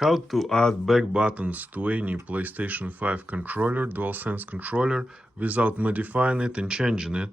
How to add back buttons to any PlayStation 5 controller, Dualsense controller, without modifying it and changing it,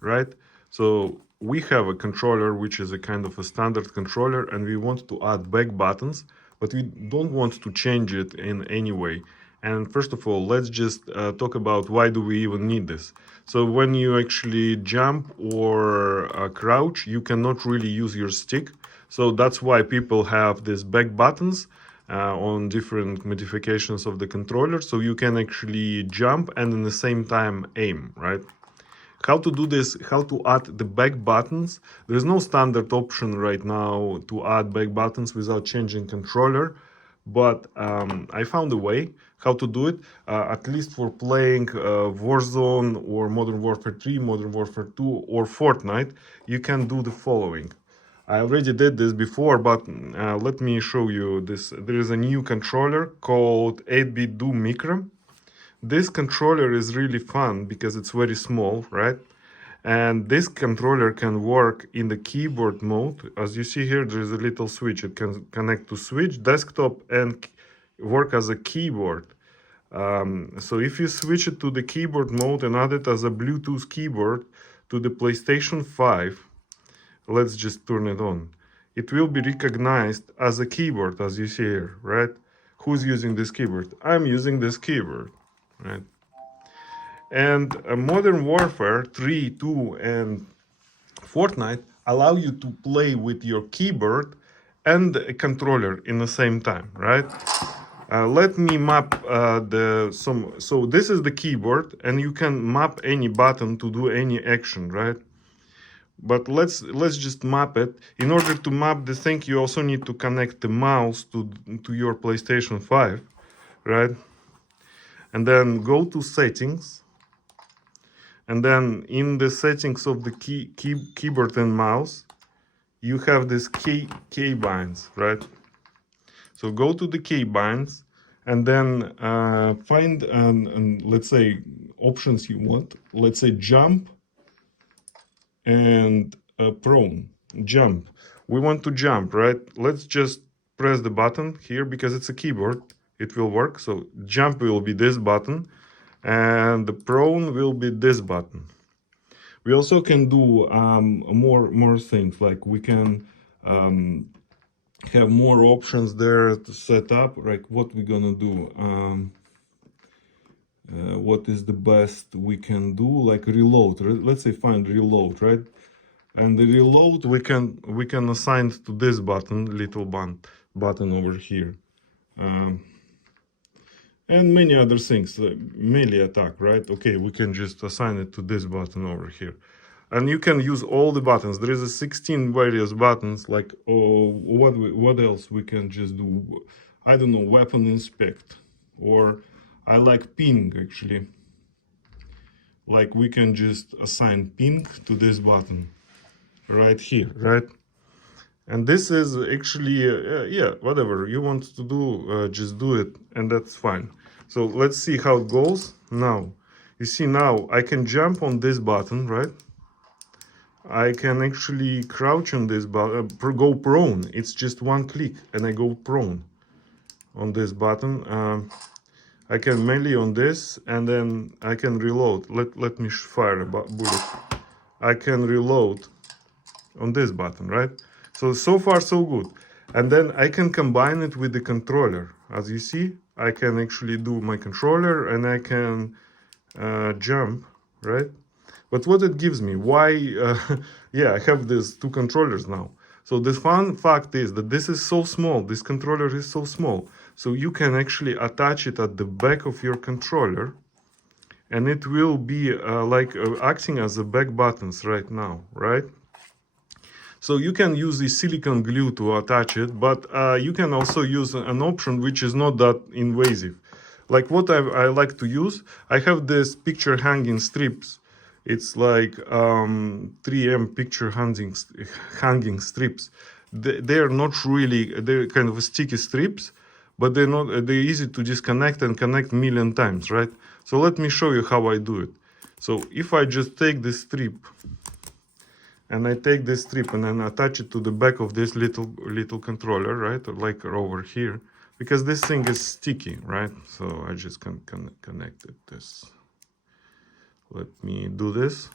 right? So we have a controller which is a kind of a standard controller, and we want to add back buttons, but we don't want to change it in any way. And first of all, let's just talk about why do we even need this. So when you actually jump or crouch, you cannot really use your stick. So that's why people have these back buttons on different modifications of the controller, so you can actually jump and in the same time aim, right? How to do this, how to add the back buttons. There's no standard option right now to add back buttons without changing controller, but I found a way how to do it, at least for playing Warzone or Modern Warfare 3, Modern Warfare 2 or Fortnite. You can do the following. I already did this before, but let me show you this. There is a new controller called 8-bit Do Micro. This controller is really fun because it's very small, right? And this controller can work in the keyboard mode. As you see here, there is a little switch. It can connect to switch, desktop, and work as a keyboard. So if you switch it to the keyboard mode and add it as a Bluetooth keyboard to the PlayStation 5, let's just turn it on. It will be recognized as a keyboard, as you see here, right? Who's using this keyboard? I'm using this keyboard, right? And Modern Warfare 3, 2, and Fortnite allow you to play with your keyboard and a controller in the same time, right? Let me map so this is the keyboard, and you can map any button to do any action, right? But let's just map it. In order to map the thing, you also need to connect the mouse to your PlayStation 5, right? And then go to settings, and then in the settings of the keyboard and mouse, you have this key binds, right? So go to the key binds, and then find let's say options you want. Let's say jump and prone. Jump. We want to jump, right? Let's just press the button here because it's a keyboard. It will work. So jump will be this button, and the prone will be this button. We also can do more things, like we can have more options there to set up. Like what we're gonna do. What is the best we can do, like reload. Let's say find reload, right? And the reload we can assign to this little button over here, and many other things, melee attack, right? Okay, we can just assign it to this button over here, and you can use all the buttons. There is a 16 various buttons. Like what else we can just do? I don't know, weapon inspect, or I like ping actually. Like we can just assign ping to this button right here, right? And this is actually, yeah, whatever you want to do, just do it, and that's fine. So let's see how it goes now. You see, now I can jump on this button, right? I can actually crouch on this button, go prone. It's just one click and I go prone on this button. I can melee on this, and then I can reload. Let me fire a bullet. I can reload on this button, right? So far so good. And then I can combine it with the controller. As you see, I can actually do my controller, and I can jump, right? But what it gives me, why, yeah, I have these two controllers now. So the fun fact is that this is so small, this controller is so small. So you can actually attach it at the back of your controller, and it will be acting as the back buttons right now, right? So you can use the silicone glue to attach it, but you can also use an option which is not that invasive. Like what I like to use, I have this picture hanging strips. It's like 3M picture hanging strips. They're not really, they're kind of sticky strips, but they're easy to disconnect and connect million times, right? So let me show you how I do it. So if I just take this strip, and I take this strip and then attach it to the back of this little controller, right? Like over here. because this thing is sticky, right? So I just can connect this. Let me do this.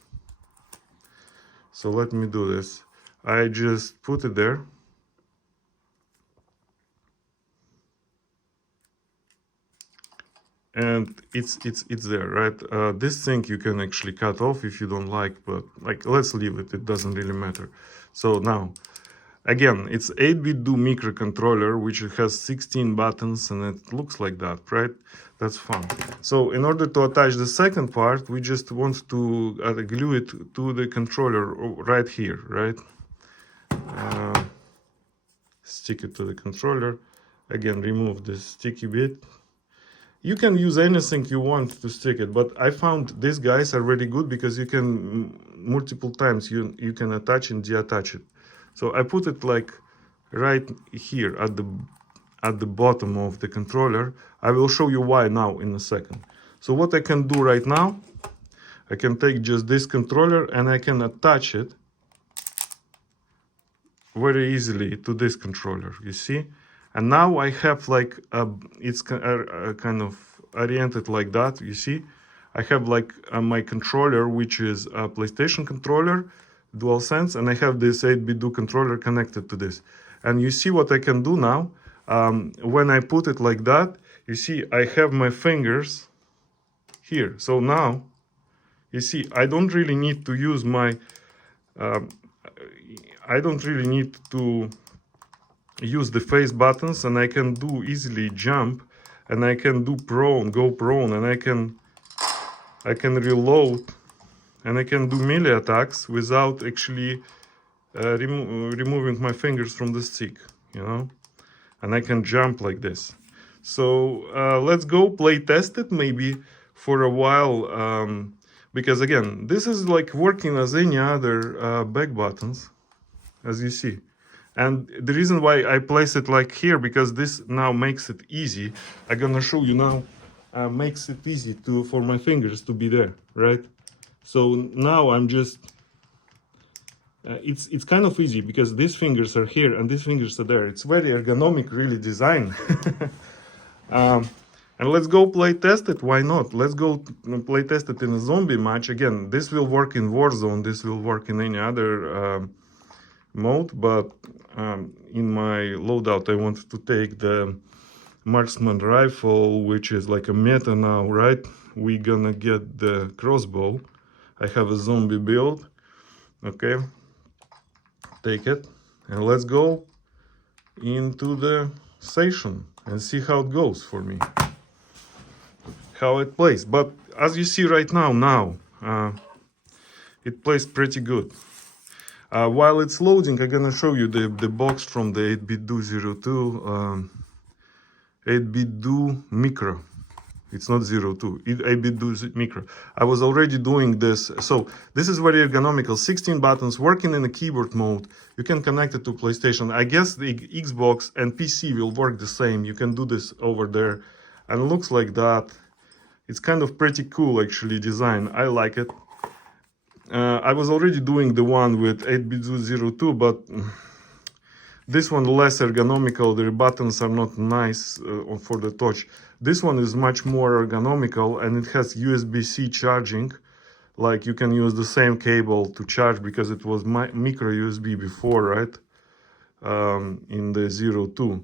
So let me do this. I just put it there. And it's there, right? This thing you can actually cut off if you don't like, but like, let's leave it. It doesn't really matter. So now, again, it's 8-bit do microcontroller, which has 16 buttons, and it looks like that, right? That's fun. So in order to attach the second part, we just want to glue it to the controller right here, right? Stick it to the controller. Again, remove this sticky bit. You can use anything you want to stick it, but I found these guys are really good because you can multiple times you can attach and detach it. So I put it like right here at the bottom of the controller. I will show you why now in a second. So what I can do right now, I can take just this controller and I can attach it very easily to this controller, you see? And now I have like it's kind of oriented like that, you see? I have like my controller, which is a PlayStation controller, Dualsense, and I have this 8-bit do controller connected to this. And you see what I can do now? When I put it like that, you see I have my fingers here. So now, you see, I don't really need to use my, I don't really need to use the face buttons, and I can do easily jump, and I can do prone, go prone, and I can reload, and I can do melee attacks without actually removing my fingers from the stick, you know, and I can jump like this. So let's go play test it maybe for a while, because again, this is like working as any other back buttons, as you see. And the reason why I place it like here, because this now makes it easy. I'm gonna show you now, makes it easy for my fingers to be there, right? So now I'm just, it's kind of easy because these fingers are here and these fingers are there. It's very ergonomic, really design. And let's go play test it. Why not? Let's go play test it in a zombie match. Again, this will work in Warzone. This will work in any other mode, but in my loadout I wanted to take the marksman rifle, which is like a meta now, right? We're gonna get the crossbow. I have a zombie build. Okay, take it and let's go into the session and see how it goes for me, how it plays. But as you see right now, it plays pretty good. While it's loading, I'm gonna show you the box from the 8-bit do 02, 8-bit do micro. It's not 02, 8-bit do micro. I was already doing this. So this is very ergonomical, 16 buttons, working in a keyboard mode. You can connect it to PlayStation. I guess the Xbox and PC will work the same. You can do this over there. And it looks like that. It's kind of pretty cool, actually, design. I like it. I was already doing the one with 8-bit do 02, but this one less ergonomical. The buttons are not nice for the touch. This one is much more ergonomical, and it has USB-C charging. Like, you can use the same cable to charge because it was micro USB before, right? In the 02.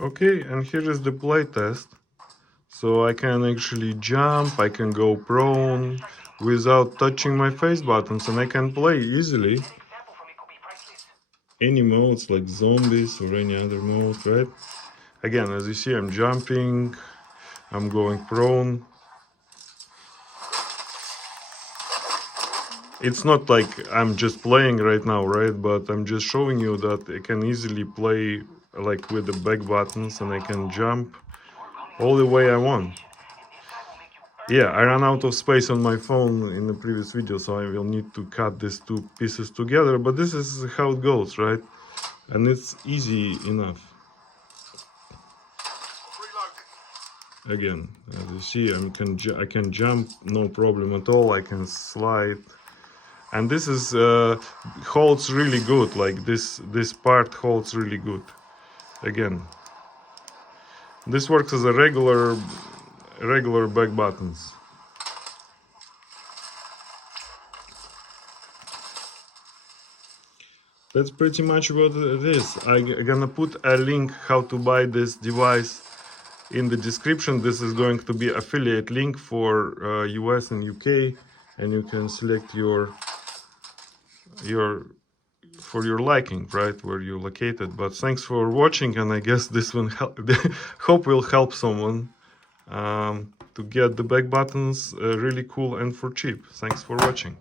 Okay, and here is the play test. So I can actually jump, I can go prone without touching my face buttons, and I can play easily any modes like zombies or any other mode, right? Again, as you see, I'm jumping, I'm going prone. It's not like I'm just playing right now, right? But I'm just showing you that I can easily play like with the back buttons, and I can jump all the way I want. Yeah, I ran out of space on my phone in the previous video, so I will need to cut these two pieces together, but this is how it goes, right? And it's easy enough. Again, as you see, I can jump, no problem at all. I can slide, and this is holds really good. Like this part holds really good. Again, This works as a regular back buttons. That's pretty much what it is. I'm gonna put a link how to buy this device in the description. This is going to be affiliate link for US and UK, and you can select your for your liking, right, where you're located. But thanks for watching, and I guess this one hope will help someone to get the back buttons really cool and for cheap. Thanks for watching.